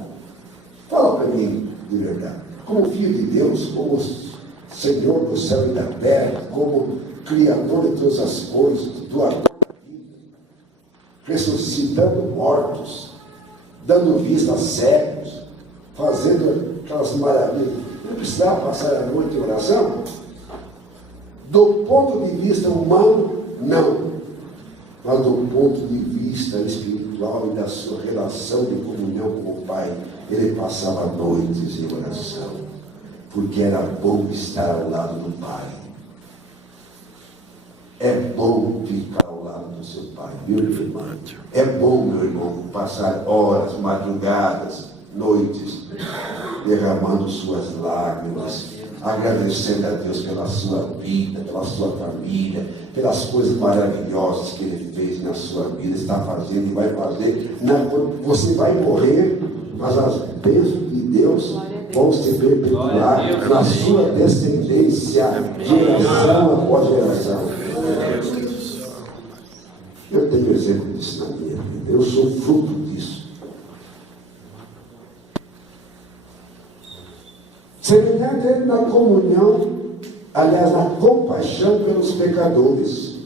Fala para mim de verdade. Como filho de Deus, como Senhor do céu e da terra, como Criador de todas as coisas, doador da vida, ressuscitando mortos, dando vista a cegos, fazendo aquelas maravilhas. Não precisava passar a noite em oração? Do ponto de vista humano, não. Mas do ponto de vista espiritual e da sua relação de comunhão com o Pai, ele passava noites em oração, porque era bom estar ao lado do Pai. É bom ficar ao lado do seu Pai, meu irmão. É bom, meu irmão, passar horas, madrugadas, noites, derramando suas lágrimas, agradecendo a Deus pela sua vida, pela sua família, pelas coisas maravilhosas que Ele fez na sua vida, está fazendo e vai fazer. Você vai morrer, mas as bênçãos de Deus vão se perpetuar na sua descendência, geração após geração. Eu tenho exemplo disso na minha vida, eu sou fruto disso. Semelhante a ele na comunhão, aliás, na compaixão pelos pecadores.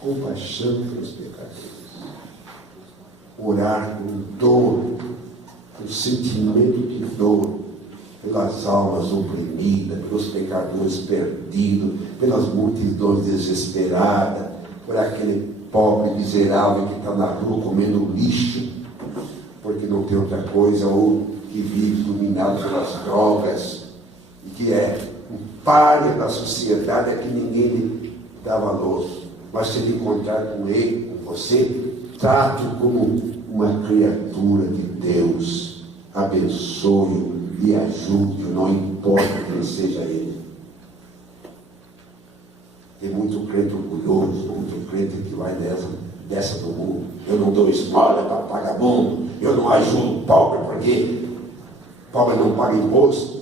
Compaixão pelos pecadores. Orar com dor, com sentimento de dor, pelas almas oprimidas, pelos pecadores perdidos, pelas multidões desesperadas, por aquele pobre miserável que está na rua comendo lixo, porque não tem outra coisa, ou que vive dominado pelas drogas, e que é um pária da sociedade, a que ninguém lhe dá valor. Mas se ele encontrar com ele, com você, trate-o como uma criatura de Deus, abençoe-o e ajude-o, não importa quem seja ele. Tem muito crente orgulhoso, muito crente que vai dessa do mundo. Eu não dou esmola para vagabundo, eu não ajudo o pobre porque pobre não paga imposto.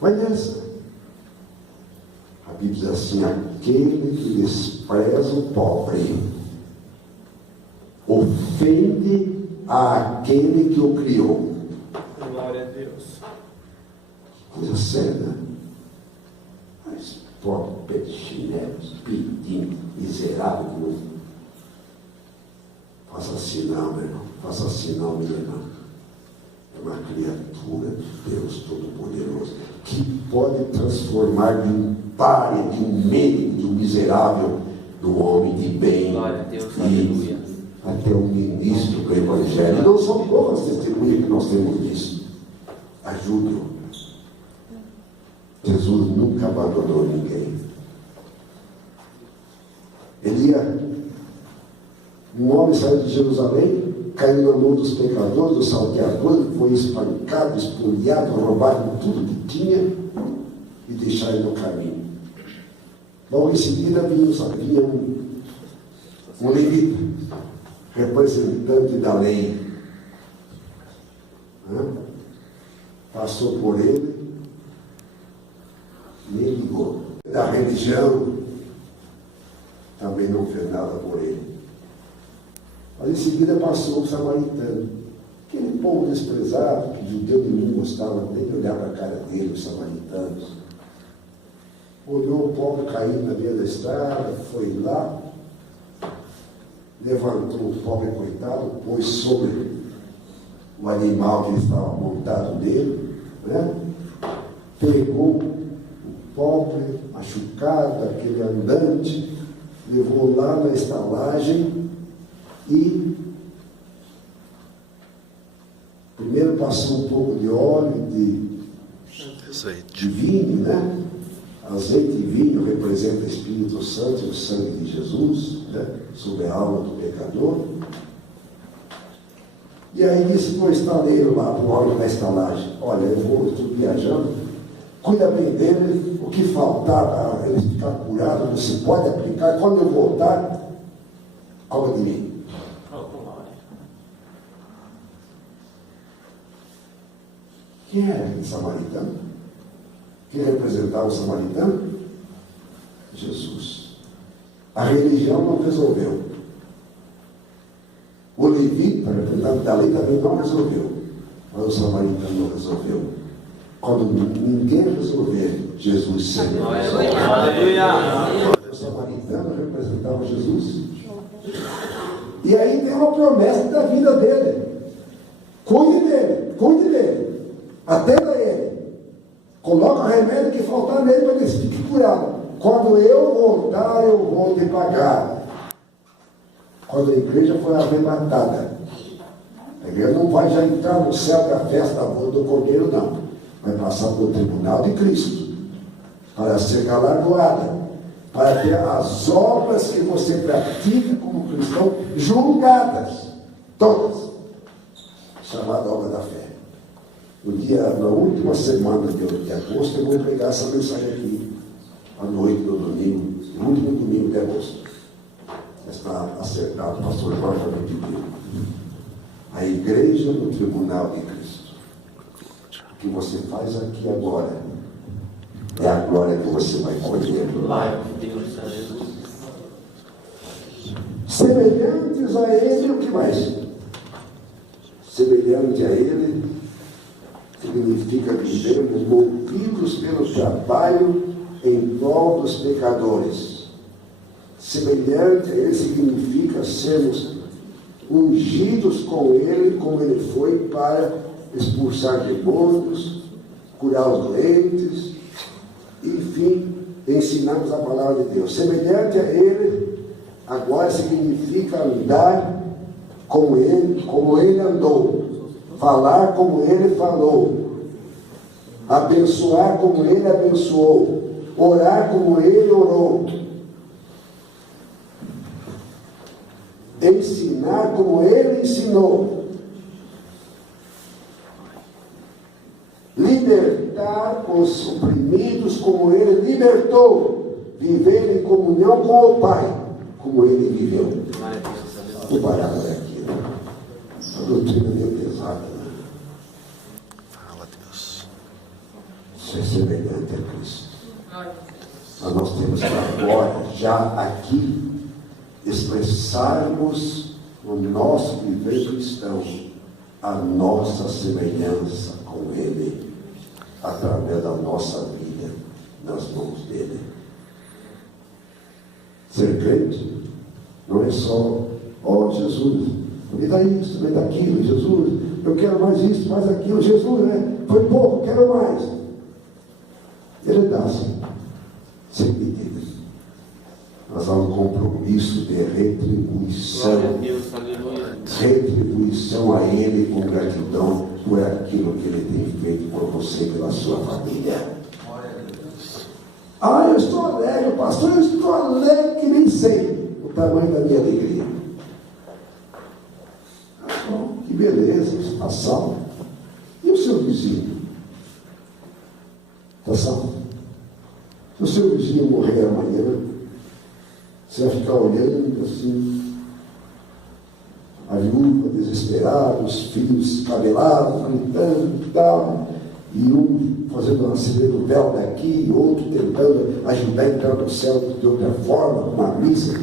Vai nessa. A Bíblia diz assim: aquele que despreza o pobre ofende àquele que o criou. Glória a Deus. Coisa séria, né? Mas pobre, pé de chinelos, pedindo, miserável, não. Faça assim não, meu irmão. Faça assim não, meu irmão. É uma criatura de Deus Todo-Poderoso, que pode transformar de um pária, de um mendigo, de um miserável, do homem de bem, Glória a Deus, e aleluia. até um ministro do Evangelho. E não são poucas testemunhas que nós temos disso. Ajude-o. Jesus nunca abandonou ninguém. Um homem saiu de Jerusalém, caiu na mão dos pecadores, dos salteadores, foi espancado, espoliado, roubado tudo que tinha e deixaram ele no caminho. Logo em seguida vinha um levita, representante da lei. Passou por ele, nem ligou. Da religião, também não fez nada por ele. Mas em seguida passou o samaritano. Aquele povo desprezado, que judeu nenhum gostava nem de olhar para a cara dele, os samaritanos. Olhou o pobre caído na beira da estrada, foi lá, levantou o pobre coitado, pôs sobre o animal que ele estava montado nele, pegou o pobre, machucado, aquele andante, levou lá na estalagem e primeiro passou um pouco de óleo de vinho, Azeite e vinho representa o Espírito Santo e o sangue de Jesus, sobre a alma do pecador. E aí disse para o estaleiro lá, para o homem da estalagem: olha, estou viajando, cuida bem dele, o que faltar para ele ficar curado, você pode aplicar, quando eu voltar, cobra de mim. Quem era aquele samaritano? Quem representava o samaritano? Jesus. A religião não resolveu. O levita, representante da lei, também não resolveu. Mas o samaritano não resolveu. Quando ninguém resolver, Jesus sempre resolve. O samaritano representava Jesus. E aí tem uma promessa da vida dele. Cuide dele, cuide dele. Atenda ele. Coloca o remédio que faltar nele para que ele fique curado. Quando eu voltar, eu vou te pagar. Quando a igreja for arrebatada, a igreja não vai já entrar no céu da festa da boda do Cordeiro, não. Vai passar pelo tribunal de Cristo, para ser galardoada, para ter as obras que você pratica como cristão julgadas, todas, chamada obra da fé. Na última semana de agosto, eu vou pregar essa mensagem aqui, à noite do domingo, no último domingo de agosto. Está acertado, o pastor Jorge me pediu. A igreja no tribunal de Cristo. O que você faz aqui agora é a glória que você vai colher. Semelhantes a ele, o que mais? Semelhante a ele significa vivemos movidos pelo trabalho em prol dos pecadores. Semelhante a ele significa sermos ungidos com ele, como ele foi, para expulsar demônios, curar os doentes, enfim, ensinarmos a palavra de Deus. Semelhante a ele, agora significa andar como ele andou, falar como ele falou, abençoar como ele abençoou, orar como ele orou, ensinar como ele ensinou, libertar os oprimidos como ele libertou, viver em comunhão com o Pai como ele viveu. Vou parar aqui. A doutrina é meio pesada, né? Fala, Deus. Ser semelhante a Cristo. Mas nós temos que agora, já aqui, expressarmos no nosso viver cristão a nossa semelhança com Ele, através da nossa vida nas mãos dEle. Ser crente não é só, Jesus, me dá isso, me dá aquilo, Jesus, eu quero mais isso, mais aquilo, Jesus, né? Foi pouco, quero mais. Ele dá, sim, sem medida. Mas há um compromisso de retribuição. Retribuição a Ele com gratidão por aquilo que Ele tem feito por você e pela sua família. Eu estou alegre, pastor, eu estou alegre que nem sei o tamanho da minha alegria. Bom, que beleza, está salvo. E o seu vizinho? Está salvo? Se o seu vizinho morrer amanhã, você vai ficar olhando assim, a viúva desesperada, os filhos cabelados, gritando e tal, e um fazendo uma cena do véu daqui, outro tentando ajudar a entrar no céu de outra forma, uma missa.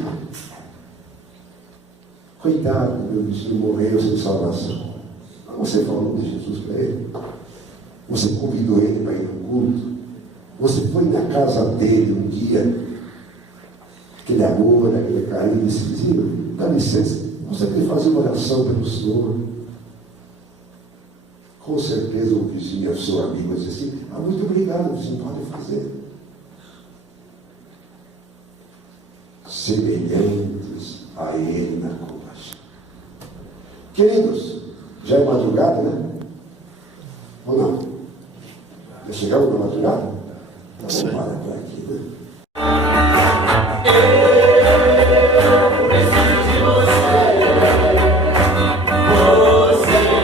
Coitado, meu vizinho morreu sem salvação. Você falou de Jesus para ele, você convidou ele para ir no culto, você foi na casa dele um dia, aquele amor, aquele carinho, disse, vizinho, dá licença, você quer fazer uma oração pelo Senhor? Com certeza o vizinho é o seu amigo, vai dizer assim, muito obrigado, vizinho, pode fazer. Semelhantes a ele na compaixão. Queridos, já é madrugada, né? Ou não? Já chegamos na madrugada? Então vamos parar por aqui, né? Eu preciso de você, você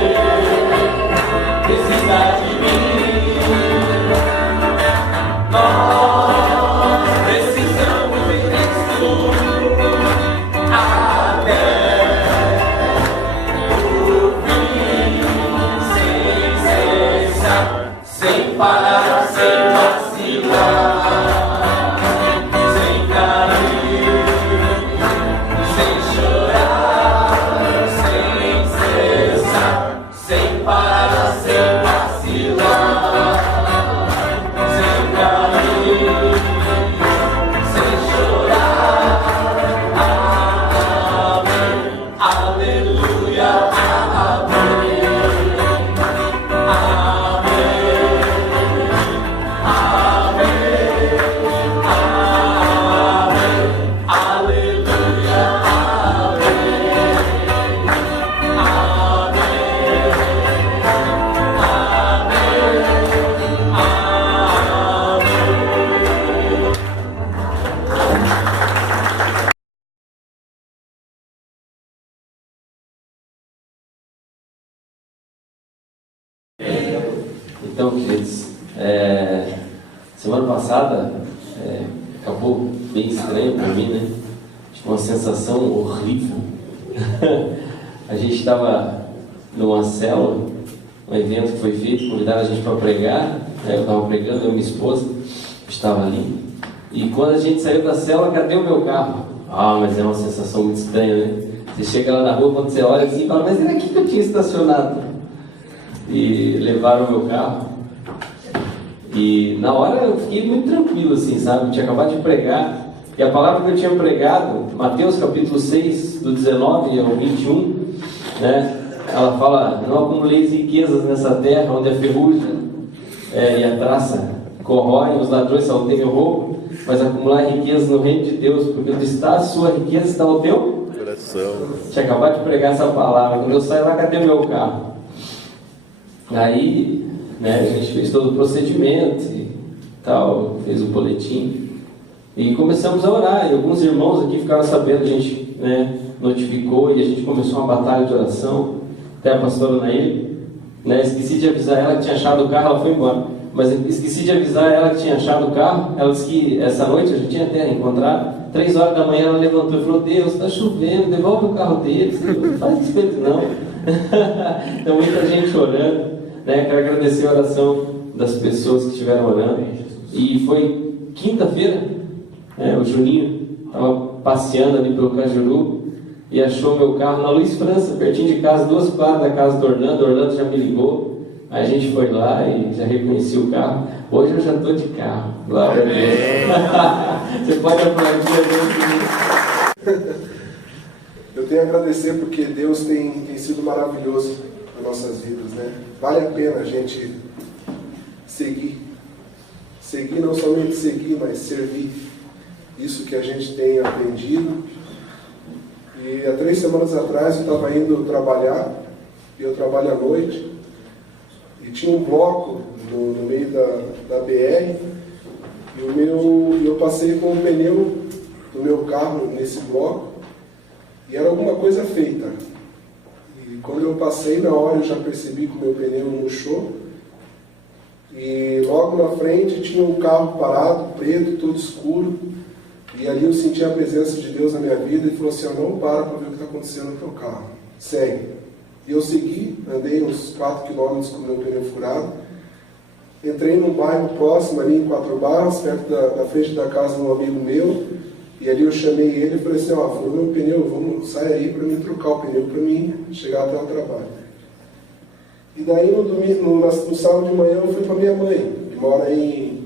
Então, queridos, semana passada acabou bem estranho para mim, né? Tipo, uma sensação horrível. A gente estava numa célula, um evento que foi feito, convidaram a gente para pregar, eu estava pregando, eu e minha esposa, estava ali. E quando a gente saiu da célula, cadê o meu carro? Mas é uma sensação muito estranha, né? Você chega lá na rua, quando você olha assim, fala, mas era aqui que eu tinha estacionado. E levaram o meu carro. E na hora eu fiquei muito tranquilo, assim, sabe? Eu tinha acabado de pregar. E a palavra que eu tinha pregado, Mateus capítulo 6, do 19 ao 21, né? Ela fala, não acumuleis riquezas nessa terra, onde a ferrugem e a traça corroem, os ladrões salteiam o roubo, mas acumular riquezas no reino de Deus, porque onde está a sua riqueza está no teu coração. Tinha acabado de pregar essa palavra. Quando eu saí lá, cadê o meu carro? Aí, né, a gente fez todo o procedimento e tal, fez o boletim e começamos a orar. E alguns irmãos aqui ficaram sabendo, a gente, né, notificou e a gente começou uma batalha de oração. Até a pastora Nair, né, esqueci de avisar ela que tinha achado o carro, ela foi embora, mas esqueci de avisar ela que tinha achado o carro. Ela disse que essa noite a gente tinha até encontrado. 3 horas da manhã ela levantou e falou, Deus, está chovendo, devolve o carro deles, não faz isso deles não. Então muita gente orando, né? Quero agradecer a oração das pessoas que estiveram orando. E foi quinta-feira, o Juninho estava passeando ali pelo Cajuru e achou meu carro na Luiz França, pertinho de casa, 2 quadras da casa do Orlando. O Orlando já me ligou. Aí a gente foi lá e já reconheci o carro. Hoje eu já estou de carro. Glória a Deus. Você pode aplaudir a Deus. Eu tenho a agradecer porque Deus tem sido maravilhoso nas nossas vidas, né? Vale a pena a gente seguir. Seguir, não somente seguir, mas servir. Isso que a gente tem aprendido. E há 3 semanas atrás eu estava indo trabalhar, e eu trabalho à noite. E tinha um bloco no meio da BR, e eu passei com o pneu do meu carro nesse bloco, e era alguma coisa feita. E quando eu passei, na hora eu já percebi que o meu pneu murchou, e logo na frente tinha um carro parado, preto, todo escuro, e ali eu senti a presença de Deus na minha vida, e falou assim, não para ver o que está acontecendo no teu carro, segue. E eu segui, andei uns 4 quilômetros com o meu pneu furado, entrei num bairro próximo, ali em 4 Barras, perto da frente da casa de um amigo meu, e ali eu chamei ele e falei assim, furou meu pneu, vamos sair aí para mim trocar o pneu para mim chegar até o trabalho. E daí no sábado de manhã eu fui para minha mãe, que mora em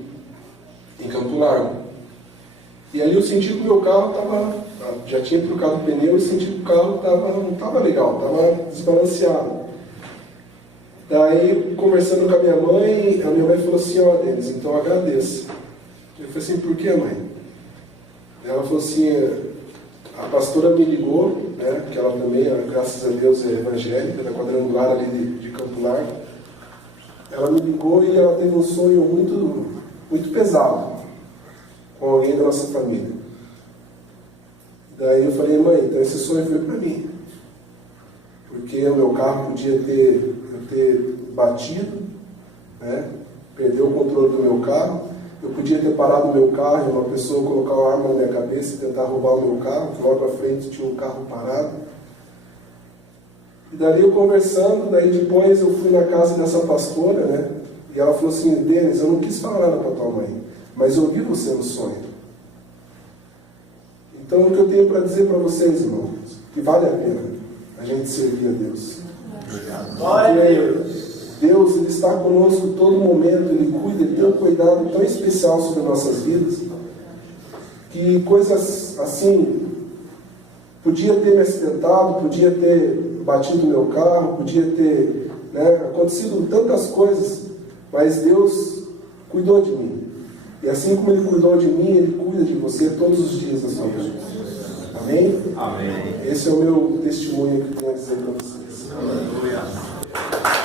Campo Largo. E ali eu senti que o meu carro já tinha trocado o pneu e senti que o carro não estava legal, estava desbalanceado. Daí, conversando com a minha mãe falou assim, Denis, então agradeça. Eu falei assim, por que, mãe? Ela falou assim, a pastora me ligou, né, que ela também, graças a Deus, é evangélica, da quadrangular ali de Campo Largo. Ela me ligou e ela teve um sonho muito, muito pesado com alguém da nossa família. Daí eu falei, mãe, então esse sonho foi para mim. Porque o meu carro podia ter batido né? Perdeu o controle do meu carro. Eu podia ter parado o meu carro e uma pessoa colocar uma arma na minha cabeça e tentar roubar o meu carro, que logo à frente tinha um carro parado. E dali eu conversando, daí depois eu fui na casa dessa pastora, né? E ela falou assim: Denis, eu não quis falar nada para tua mãe, mas eu vi você no sonho. Então o que eu tenho para dizer para vocês, irmãos, que vale a pena a gente servir a Deus. Glória a Deus. Deus, Ele está conosco todo momento, Ele cuida, Ele tem um cuidado tão especial sobre nossas vidas, que coisas assim, podia ter me acidentado, podia ter batido o meu carro, podia ter, né, acontecido tantas coisas, mas Deus cuidou de mim. E assim como Ele cuidou de mim, Ele cuida de você todos os dias da sua vida. Amém? Amém. Esse é o meu testemunho que eu tenho a dizer para vocês. Aleluia.